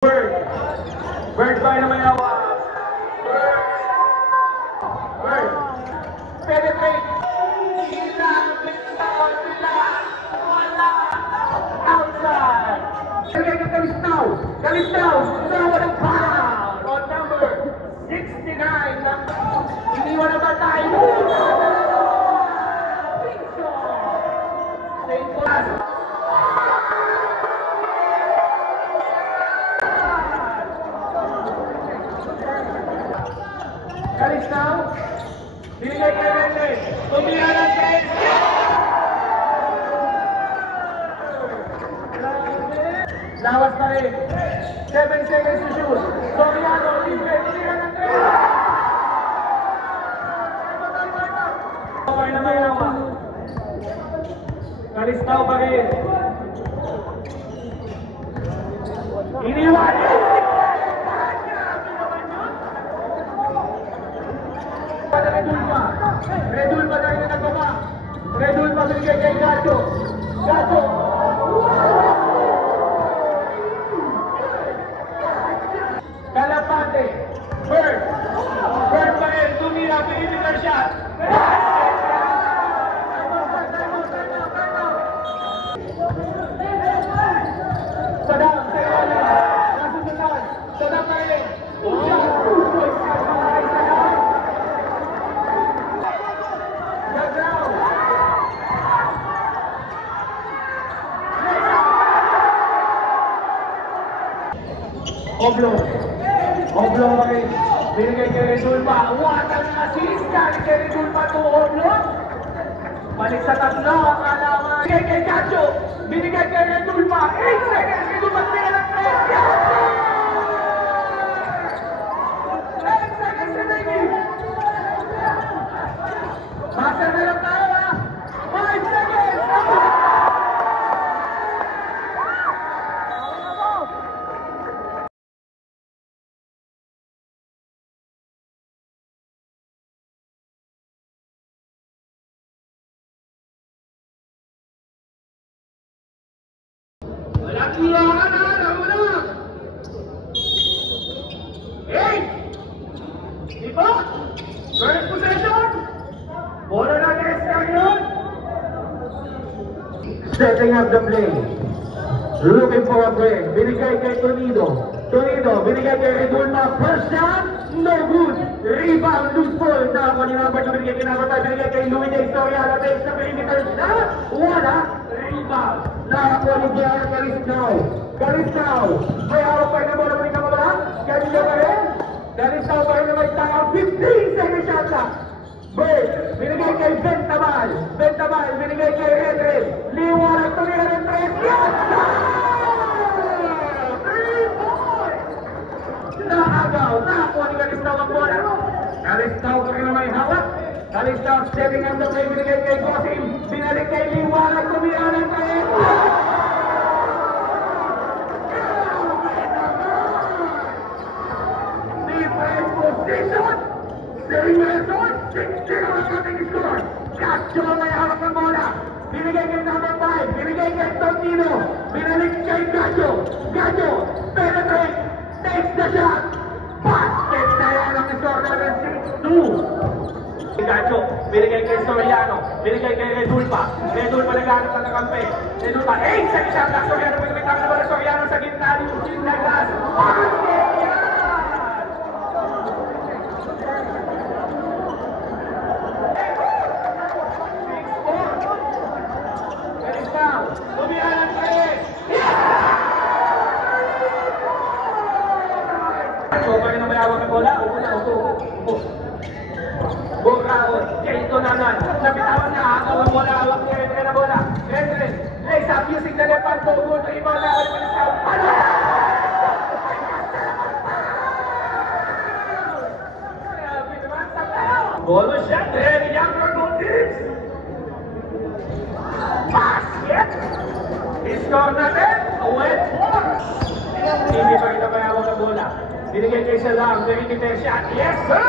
Bird. Bird pa rin naman yawa. Bird. Penetrate. Wala. Outside. Kalistaw. Kalistaw. Unawa ng foul. On number 69. Iniwan na ba tayo? St. Paul. Kalistaw, binigay kay Rennes, tumira ng 3. Lawas na rin, 7 seconds to shoot. Soriano, defense, tira ng 3. Okay na mayawa. Kalistaw pa rin. Iniwan yun! Redul pa tayo na nagpapa. Redul pa binigay kay Gacho. Gacho. Kalapate. Bird. Bird pa rin. Tumira. Pinitigar shot. Sadam. Nasusunod. Sadam pa rin. Oblong. Oblong pa rin. Binigay kay Redul pa. Watang assist. Galing kay Redul pa to Oblong. Balik sa tatlo. Ang alaman. Binigay kay Gacho. Binigay kay Redul pa. 8 seconds. Redul pa tira ng 3. 8 seconds remaining. Basta na lang tayo ha. 5 seconds. Kailangan na, nauna! 8! Diba? First possession! Bola na Nestor yun! Setting up the play. Looking for a break. Binigay kay Tonido. Tonido, binigay kay Redul na first shot. No good. Rebound, loose ball. Nakakuha ni number 2. Binigay kay number 5. Binigay kay Louis J. Soriano. Base sa perimeter shot. Wala. Rebound. Nakakuha ni J.R. Kalistaw. Kalistaw. May hawak pa rin na bola. Balik na bola. Kalistaw pa rin. Kalistaw pa rin na may tao. 15 second shot na. Bird. Binigay kay Bentabal. Bentabal. Binigay kay Henry. Liwanag. Tumira ng 3. Yes! 3 points! Nakagaw. Nakakuha ni Kalistaw ang bola. Kalistaw pa rin na may hawak. Kalistaw setting up the play. Binigay kay Gosim. Binalik kay Liwanag. Tumira ng 3. Gacho may hawak ng bola. Binigay kay number 5. Binigay kay Tonido. Binalik kay Gacho. Gacho. Penetrate. Takes the shot. Basket na yan ang score number 6-2. Gacho. Binigay kay Soriano. Binigay kay Redulpa. Redulpa naghanap ng kakampi. Redulpa. 8 second shot na Soriano. Binigay kami na bola Soriano sa gitna. Yung nagas. Basket! Sobrang na mayawag ng bola. Upo. Bukaon. Jason naman. Nabitawan niya. Hawak ng bola. Hawak niya rin na bola. Rendren. Lays up. Using the left hand. Good. Rebound na. Bolo shot. Ready. Younger good teams. Basket. Score natin. Wet four. Hindi pa kita mayawag ng bola. Binigay kay Salam, perimeter shot. Yes, sir!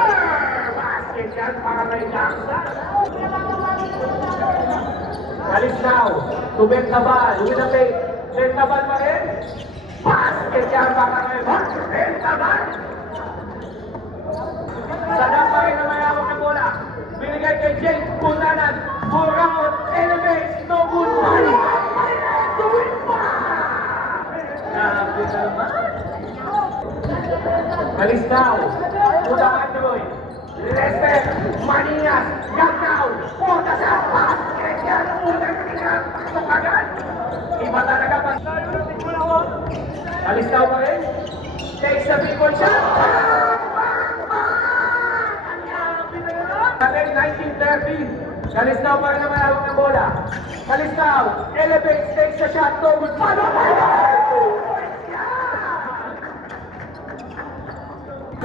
Basket yan para may kaksa. Kalistaw, to Bentabal. Winapay, Bentabal pa rin. Basket yan para may Bentaban. Sadam pa rin ang mayawag na bola. Binigay kay Jake Puntanan. Burangot, elevates, no good money. Tuwin pa! Grabe naman. Kalistao, Udang Android, Lester, Manias, Gagnaw, punta sa basket yan. Udang Android, pasok agad. Iba talaga pa. Kalistao pa rin. Takes the three-point shot. Bang! 19-13. Kalistao pa rin ang malawak ng bola. Kalistao, elevates, takes the shot, no good. Palo!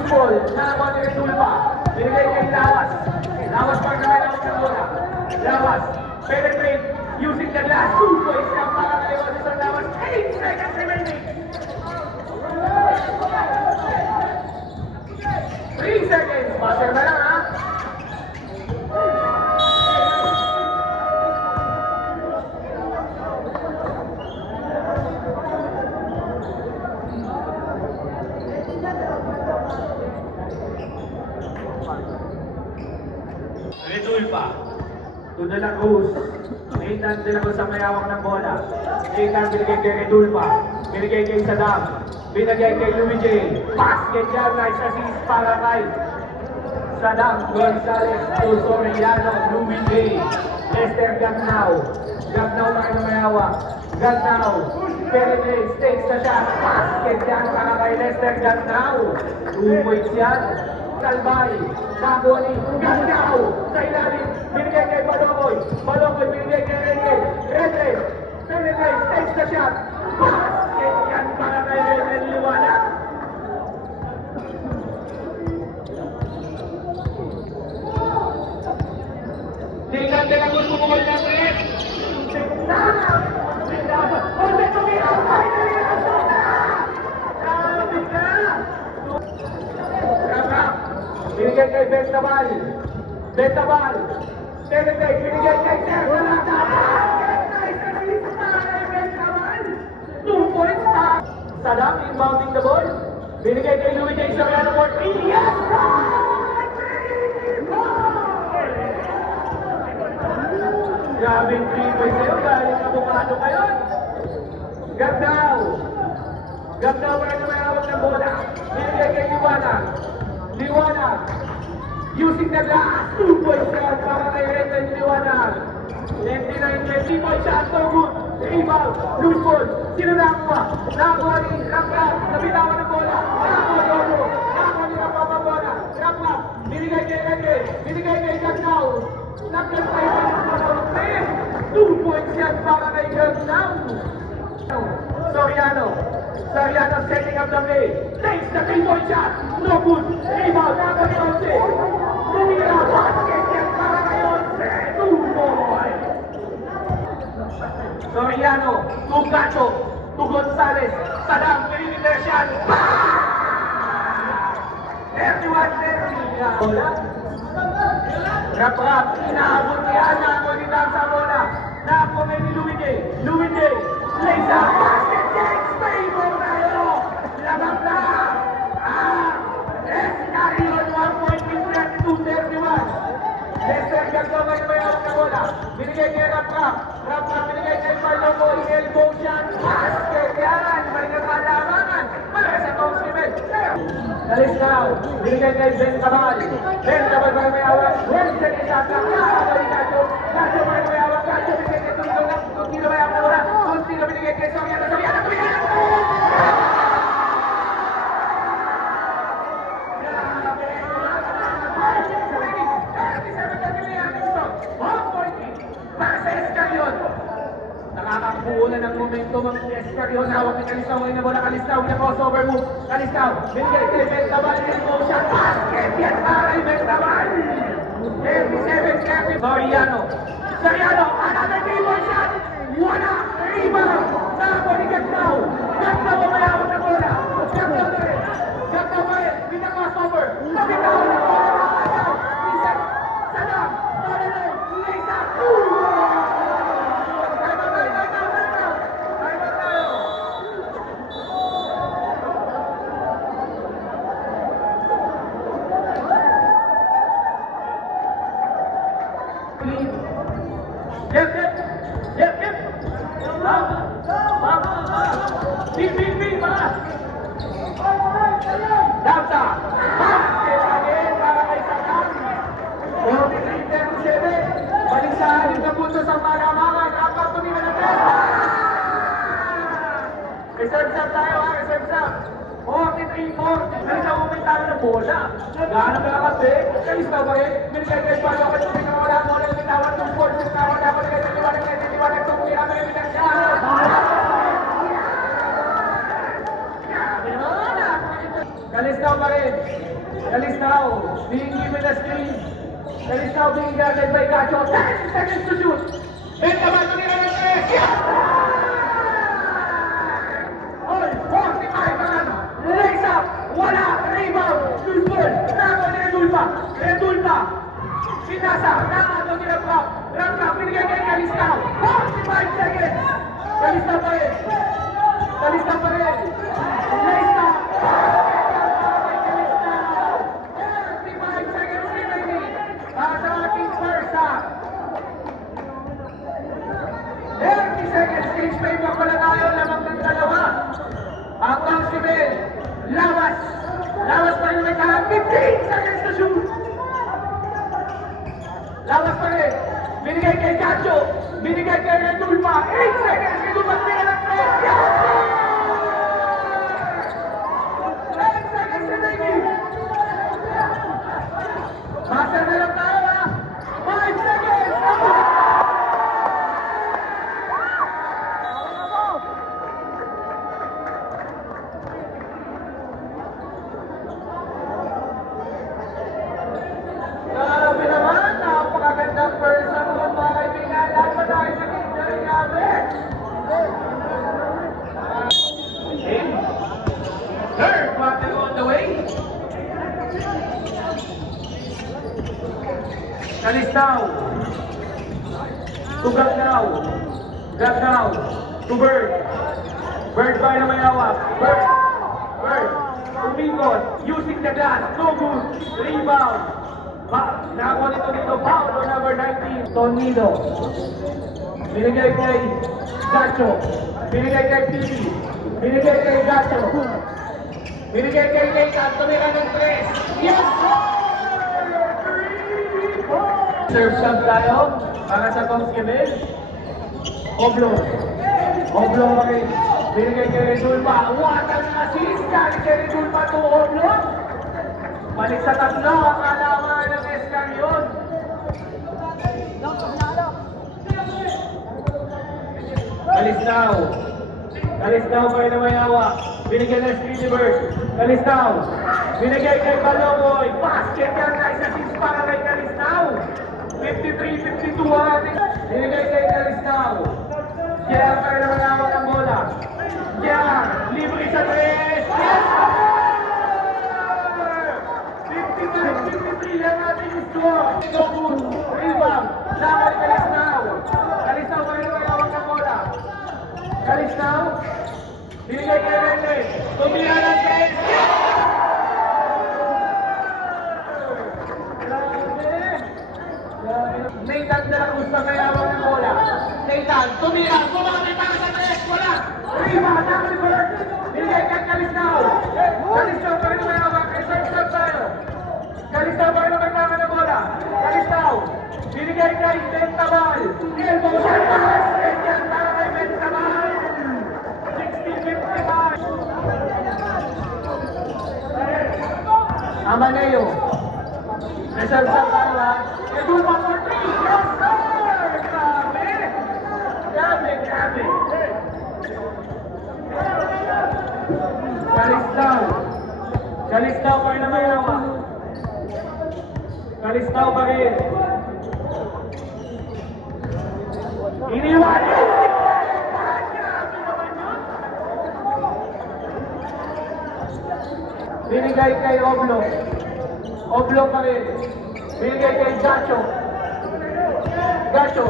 Ball, naman ni Retulpa. Binigay kay Lawas. Lawas pa rin ang malawak ng bola. Lawas, penetrate, using the glass. 2 points na para kaliwas sa Lawas. 8 seconds remaining. 3 seconds. Buzzer na lang, ha? Retulpa. To De La Cruz. Nathan De La Cruz ang mayawak ng bola. Nathan binigay kay Retulpa. Binigay kay Sadam. Binigay kay Louis J. Basket yan. Nice assist para kay Sadam Gonzalez. To Soriano. Louis J. Lester Gagnaw. Gagnaw na kayo mayawak. Gagnaw. Penetrates. Takes the shot. Basket yan para kay Lester Gagnaw. 2 points yan. Kalbay. Nakuha ni Gagnaw. Sa ilalim. Binigay kay Balokoy. Balokoy binigay kay Rente. Rente. Penetrates. Takes the shot. Basket yan para kay Rente Liwanag. Tingnan din ang gusto mo ng rin. Binigay kay Bentabal. Bentabal. Penetrate. Binigay kay Termalata. Bentabal. 2 points na. Sadam inbounding the ball. Binigay kay Louis J. Soriano for 3. Yes! Grabing 3 points kayo. Galing na bukado kayo. Gagnaw. Gagnaw pa rin na may hawak ng bola. Binigay kay Liwanag. Liwanag. Using the glass. 2 points shot para kay Renten Liwanag. 29-20 points shot. So good. Rebound. Loose ball. Sino nakakuha? Nakakuha ni Rakrap. Nabitawan ng bola. Nakakuha Dodo. Nakakuha ni Rakrap ang bola. Rakrap. Binigay kay Renten. Binigay kay Gagnaw. Nagkantay pa ng bola. 2 points shot para kay Gagnaw. Soriano. Soriano setting up the play. Takes the 3-point shot. No good. Rebound. Nakakuha ni Once. Tumira. Basket yan para kay Once. 2 points. Soriano. Tugato. To Gonzalez. Sadam. Perimeter shot. 31-30. Bola. Rap-rap. Inaabot niya. Nakakuha ni Dam sa bola. Nakakuha ni Louis J. Louis J. Lays up. Basket yan. Favor tayo. Labang na. Escari on 1 point in 32-31. Lester Gagnaw kayo mayawag na bola. Binigay kay Rap-rap. Rap-rap binigay kay Marloco. Elbow shot. Basket yan. Marinang kalamangan. Para sa Tom Smith. Kalistao. Binigay kay Bentabal. Bentabal kayo mayawag. Wilson isang lang. Nakakabalik Gacho. Gacho kayo mayawag. Gacho binigay kay Tulong. Kunti na mayawag na bola. Kunti na binigay kay Soriano. Soriano binigay kay nakakakuha ng momentum ang Escarion. Hawak ni Kalistao ngayon na bola. Kalistao na crossover move. Kalistao. Binigay kay Bentabal. Elbow shot. Basket yan para kay Bentabal. 37-30. Soriano. Soriano. Another 3-point shot. Wala. Rebound. Nakakuha ni Gagnaw. Gagnaw ang mayawag na bola. Gagnaw na rin. Gagnaw pa rin. Binang crossover. Nabitawan na bola. Isang. Sadam. Marino. Lisa. Reserve sub tayo ha, reserve sub. 43-4. Nasa umintang ng bola. Gano'n ka kasi. Kalis na ba eh? Binigay kayo pa ako yung pinawala mo ng bitawan ng sports. Bitawan dapat kayo titiwalag itong kaya may bilang siya. Kalistaw pa rin. Kalistaw. Being given a screen. Kalistaw being guarded by Gacho. 10 seconds to shoot. And naman tumira ng 3. Yes! All 45 na lang. Lace up. Wala. Rebound. Lulbol. Nako ni Redulpa. Redulpa. Pinasa. Nako ni Ramrap. Ramrap. Pinigay kay Kalistaw. 45 seconds. Kalistaw pa rin. Kalistaw pa rin. Lace up. Para sa ating first half. 30 seconds, stage play pa pala tayo, lamang ng dalawa. Ang Maximil, lawas. Lawas pa rin may kahan, 15 seconds to shoot. Lawas pa rin. Binigay kay Gacho, binigay kay Redulpa, 8 seconds, Redulpa tira ng 3. 10 seconds remaining. Masa na lang tayo ha! 5 seconds! Grabe naman! Napakagandang person mo mga kaibigan! Lahat pa tayo sa Kindery Gaber! Third quarter on the way! Kalistaw to Gagnaw, Gagnaw to Bird, Bird by na may hawak, Bird to Mingon, using the glass, no good, rebound, nakakuha nito dito, foul on number 19, Tonido, binigay kay Gacho, binigay kay Titi, binigay kay Gacho, binigay kay Nathan, tumira ng 3, yes! Serve sub tayo para sa Maximil. Oblo. Oblo pa rin. Binigay kay Redulpa. What an assist! Galing kay Redulpa to Oblo. Balik sa tatlo ang kalaman ng Escarion. Kalistaw. Kalistaw pa rin na may hawak. Binigay ng Streety Bird. Kalistaw. Binigay kay Balomoy. Basket yan guys. Assist para kay Kalistaw. 53-52 ang ating binigay kay Kalistaw. Jer pa rin naman hawak ng bola. Jer, libre sa 3. Yes! 53-53 ang ating score. So good. Rebound. Laban Kalistaw. Kalistaw pa rin naman hawak ng bola. Kalistaw. Binigay kay Renle. Tumira ng 3. Nathan de la Cruz pa may hawak ng bola. Nathan, tumira, sumabay para sa 3, wala! Rebound, naman ni Bird. Binigay kay Kalistaw. Kalistaw pa rin may hawak, reserve sub tayo. Kalistaw pa rin may hawak ng bola. Kalistaw, binigay kay Bentabal. Elbow shot, basket yan para kay Bentabal. 60-55. Amaneo. Reserve sub tayo ha. Redulpa for 3. Yes, sir! Grabe! Grabe, grabe. Kalistaw. Kalistaw pa rin na may hawak. Kalistaw pa rin. Iniwan yun! Binigay kay Oblo. Oblo pa rin. Binigay kay Gacho. Gacho.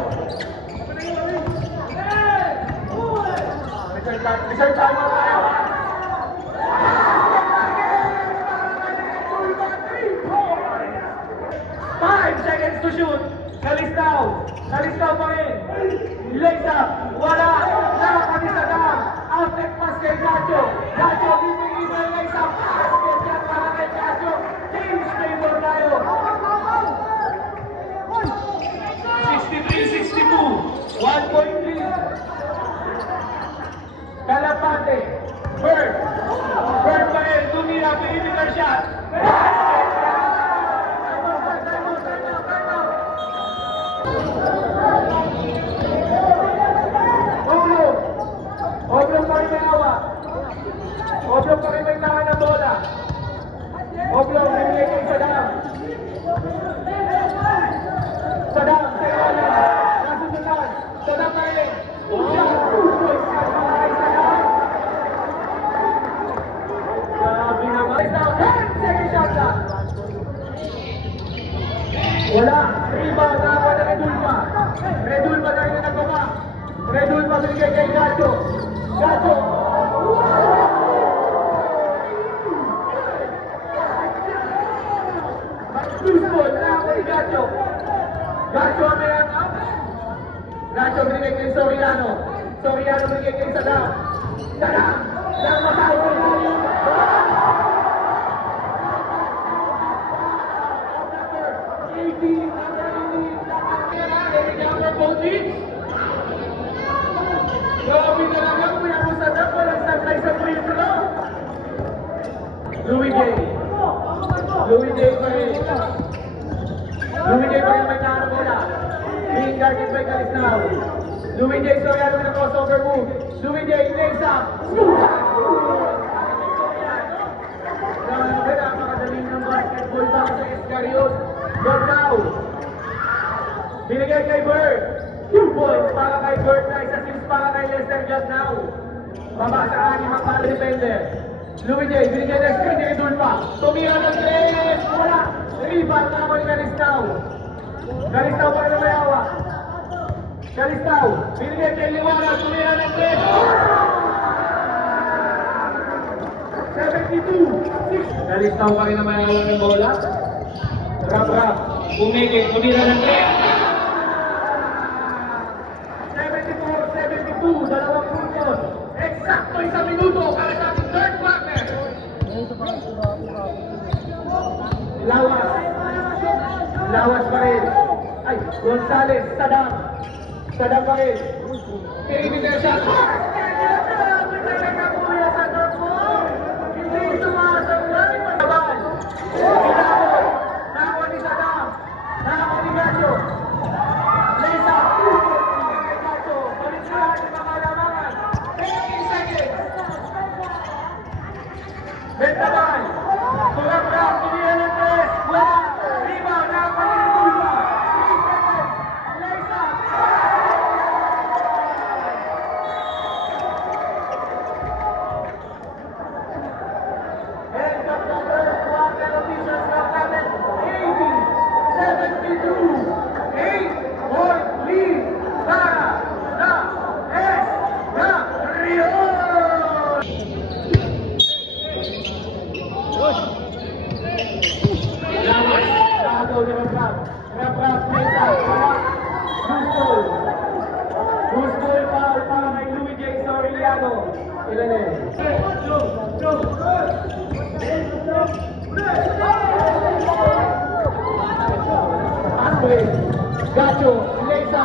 Reserve time mo tayo ha. 5 seconds to shoot. Kalistaw. Kalistaw pa rin. Lace up. Wala. Nakakati sa dam. Outlet pass kay Gacho. Gacho, bibigay na lace up. Basket yan para kay Gacho. James Taylor tayo. 63-62. 1 point lead. Kalapate. Wala. Rebound na ako na Redulpa. Redulpa na rin nagpapa. Redulpa binigay kay Gacho. Gacho. Mag-football na ako ni Gacho. Gacho ang may ang Gacho binigay kay Soriano. Soriano binigay kay Sadam. Sadam. Sadam matawag. Louis J. Louis J pa rin. Louis J pa rin may bola. Being guarded by Calisnao. Louis J. Soriano with a crossover move. Louis J. lays up. Grabe, napakadaling ng basketball para sa Escariot. But now, binigay kay Bird. 2 points para kay Bird na isa teams para kay Lester Gagnaw. Baba sa anim ang mga defender. Louis J. binigay na screen ni Redulpa. Tumira ng 3. Wala. Rebound na ako ni Calisnao. Calisnao pa rin na may awa. Calisnao. Binigay kay Liwanag. Tumira ng 3. 72. Calisnao pa rin na may awa ng bola. Rap. Bumigay. Tumira ng 3. 72. Dalawang puntos. Eksakto 1 minuto para sa ating third quarter. Lawas. Lawas pa rin. Ay, Gonzales. Sadam. Sadam pa rin. Kevin na siya. Hindi sumasabay. Pagkaban. Pinakot. Nakawa ni Sadam. Nakawa ni Gacho. Lesa. Gacho. Baliksihan ni mga lamangan. 15 seconds. Bentaban. Surap-rap. Tumira ng 3. Wala. Rebound. Nakawa ni Redulpa. 3 seconds. Lesa. End of the first quarter officials from natin. 80-72. 8-point lead para sa Escariot. Nakagaw ni Rap-Rap. Rap-Rap, Mesa, wala. Gusto foul para kay Louis J. Soriano. Ilan eh? Aswin, Gacho, Lesa,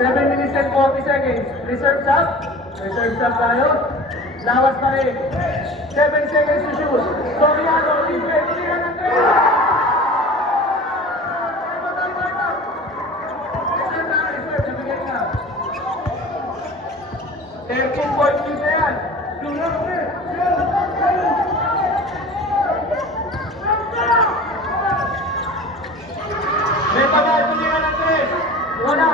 7 minutes and 40 seconds. Reserve stop. Reserve stop tayo. Lawas pa rin. 7 seconds to shoot. Soriano, defense, tira ng 3. Reserve, nabigay na. 13 points yun na yan. May pagay, tumira ng 3. Wala.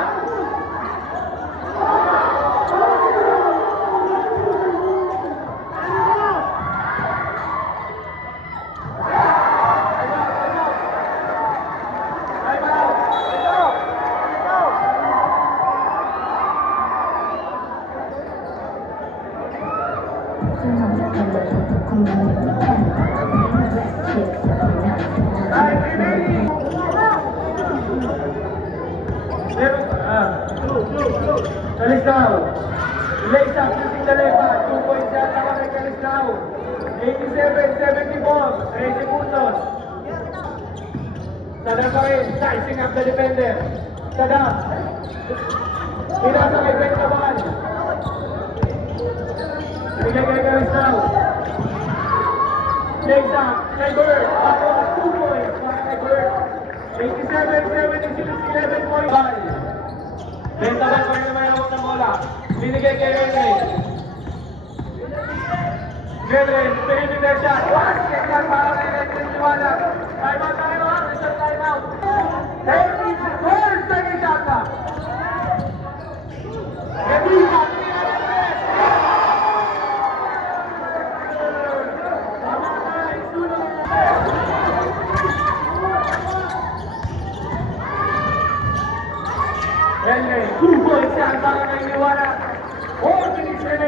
Calisnao. Lesa, using the left hand. 2 points yan naman kay Calisnao. 87-74. 30 puntos. Sadam pa rin. Sizing up the defender. Sadam. Pinasa kay Bentaban. Bigay kay Calisnao. Lesa, kay Bird. Ako, 2 points para kay Bird. 87-76. 11 points. Bentaban pa rin naman hawak ng bola. Binigay kay Renren. Renren, perimeter shot. Basket yan para kay Renren Liwanag. Time out. Reserve time out. 34 second shot pa. Rebuka, tumira ng 3.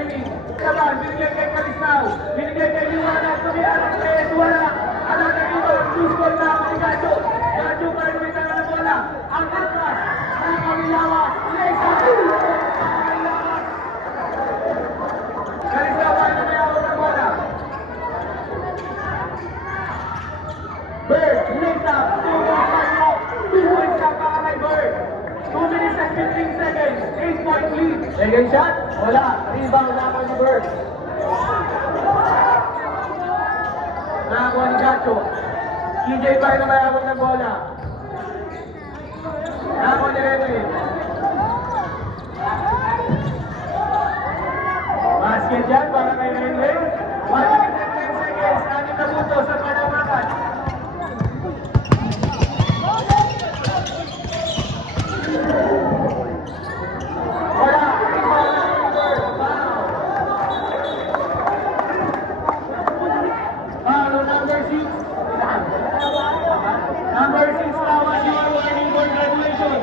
Remy. Naman, binigay kay Kalistaw. Binigay kay Liwanag. Tumiyanan kay Wala. Anak na dito, suskol na ako ni Gacho. Gacho pa rin may tanga na bola. Ang atras, nakamilawa. Lesa. Kalistaw pa rin may awag na bola. Bird, Lesa. 2 points na para kay Bird. 2 minutes and 15 seconds. 8-point lead. Second shot. Wala. Rebound na ako ni Bird. Nakakuha ni Gacho. TJ pa rin na mayabang ng bola. Nakakuha ni Remy. Basket yan para kay Remy. 1 minute and 10 seconds. 6 na punto sa panamakan. Wala. Rebound na ni Bird. Foul on number 6. Number 6, Lawas, you are warning for graduation.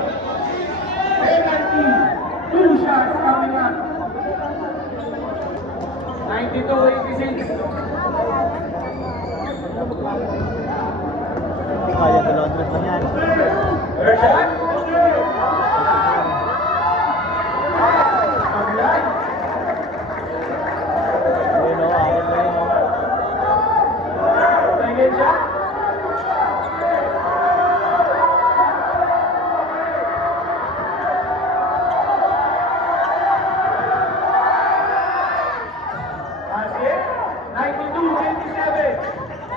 Penalty. 2 shots coming up. 92-86. Kaya dalawang tres lang yan. First shot. Paglag. Ayun o, awal na yun o. Second shot. Basket. 92-87.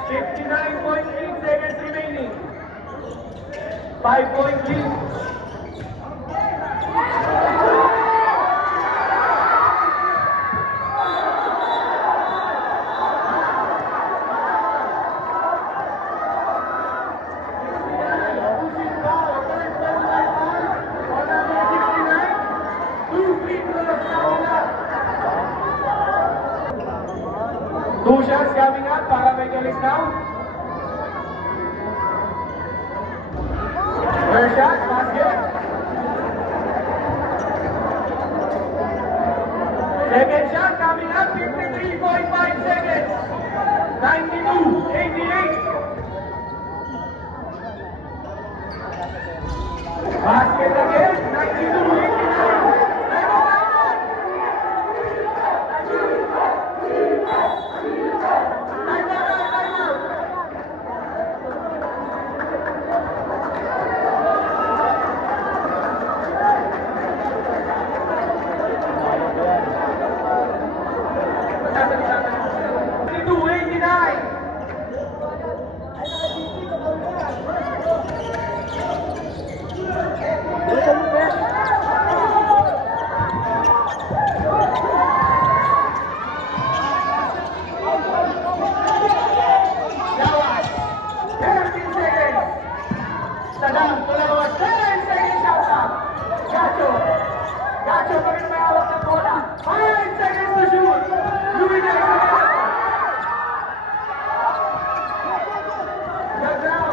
59.8 seconds remaining. 5-point lead. Two shots coming up para may Kalistaw. First shot, basket. Second shot coming up, 53.5 seconds. 92-88. Basket again, 92-89. Sadam, dalawa, 7 seconds out up. Gacho pa rin may hawak ng bola. 5 seconds to shoot. Lumigay sa bola. Gagao.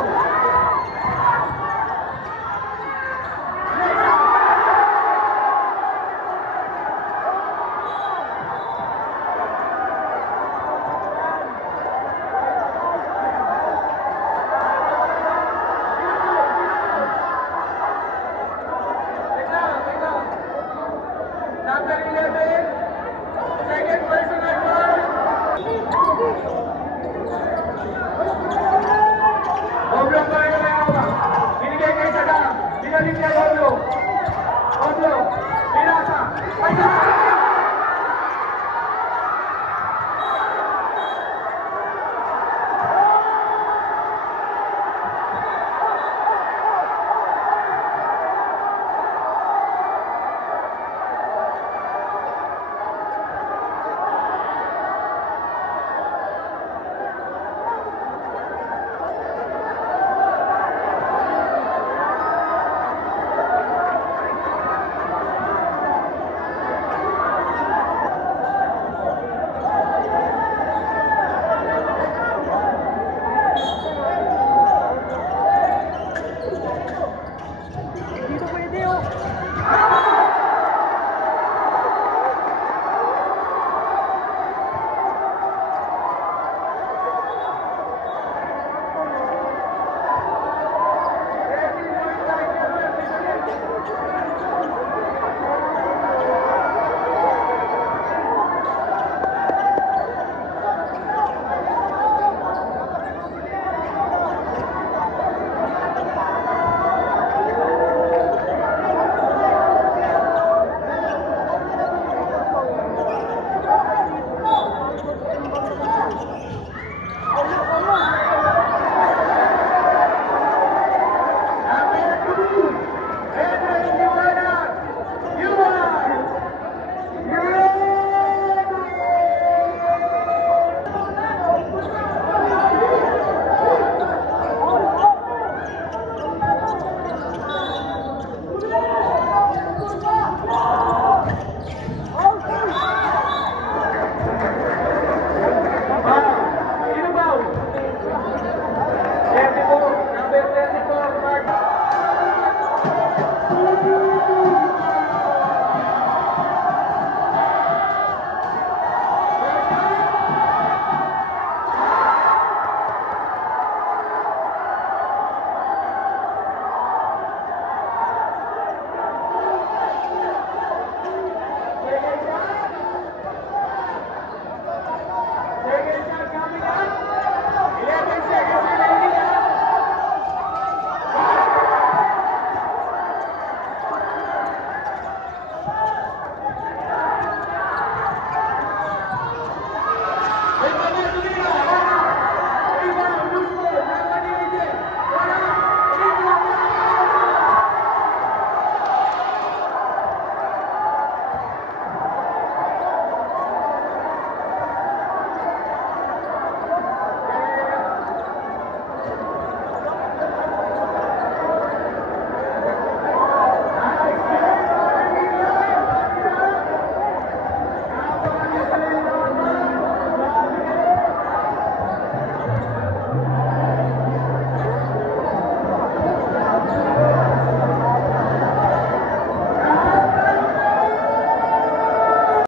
Number 11, second personal foul. Oblo pa rin may hawak. Binigay kay Sadam. Binalik kay Oblo. Oblo. Pinasa. Ay,